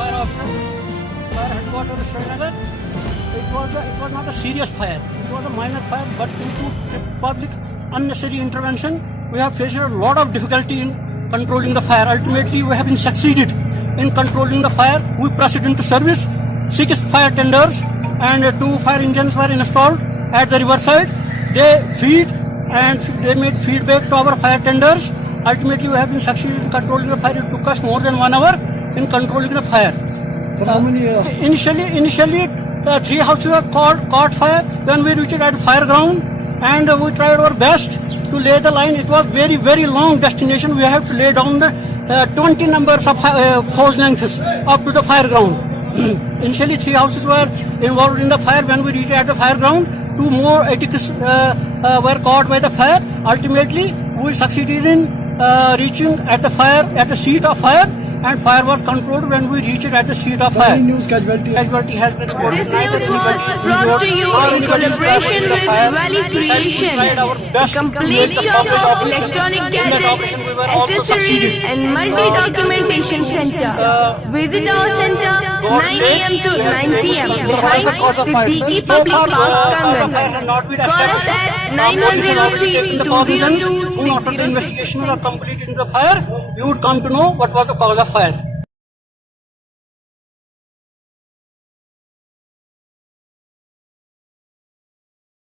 fire officer, fire headquarters Srinagar. It was not a serious fire. It was a minor fire, but due to the public unnecessary intervention, we have faced a lot of difficulty in controlling the fire. Ultimately, we have been succeeded in controlling the fire. We pressed it into service. 6 fire tenders and 2 fire engines were installed at the riverside. They feed and they made feedback to our fire tenders. Ultimately, we have been succeeded in controlling the fire. It took us more than 1 hour in controlling the fire. So how many? Initially, 3 houses were caught fire. Then we reached at fire ground and we tried our best to lay the line. It was very, very long destination. We have to lay down the 20 numbers of hose lengths up to the fire ground. Initially, 3 houses were involved in the fire. When we reached at the fire ground, 2 more attics were caught by the fire. Ultimately, we succeeded in reaching at the seat of fire, and fire was controlled when we reached at the seat of fire. News casualty. Casualty has been reported. This news was brought to you in collaboration with Valley Creation, a complete shop of electronic gadgets, accessories and multi-documentation center. Visit our center 9 a.m. to 9 p.m. behind Siddiqui Public Park, Kangan. Call us at 9103-202-603. Soon after the investigations are completed in the fire, you would come to know what was the cause of fire.